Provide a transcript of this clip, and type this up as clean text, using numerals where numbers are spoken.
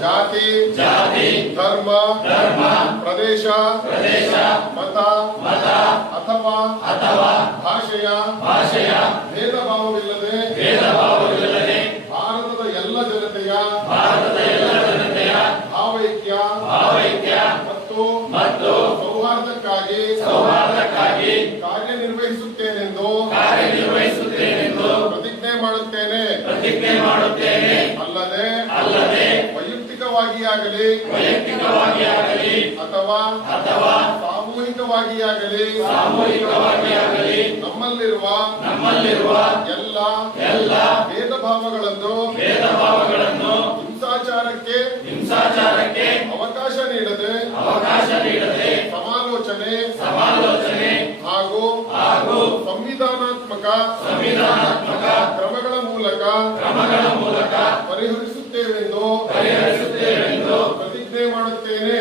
ಜಾತಿ ಧರ್ಮ ಪ್ರದೇಶ ಮತ ಅಥವಾ ಭಾಷೆಯ ಭೇದ ಭಾವವಿಲ್ಲದೆ ಭಾರತದ ಎಲ್ಲ ಜನತೆಯ ಭಾವೈಕ್ಯ ಮತ್ತು ಸೌಹಾರ್ದಕ್ಕಾಗಿ ಕಾರ್ಯನಿರ್ವಹಿಸುತ್ತೇನೆಂದು ಪ್ರತಿಜ್ಞೆ ಮಾಡುತ್ತೇನೆ. ಅಲ್ಲದೆ ವೈಯಕ್ತಿಕವಾಗಿಯಾಗಲಿ ಅಥವಾ ಸಾಮೂಹಿಕವಾಗಿಯಾಗಲಿ ನಮ್ಮಲ್ಲಿರುವ ಎಲ್ಲ ಭೇದ ಭಾವಗಳನ್ನು ಹಿಂಸಾಚಾರಕ್ಕೆ ಅವಕಾಶ ನೀಡದೆ ಸಮಾಲೋಚನೆ ಹಾಗೂ ಸಂವಿಧಾನಾತ್ಮಕ ಕ್ರಮಗಳ ಮೂಲಕ ಪರಿಹರಿಸುತ್ತೇವೆಂದು ಪ್ರತಿಜ್ಞೆ ಮಾಡುತ್ತೇನೆ.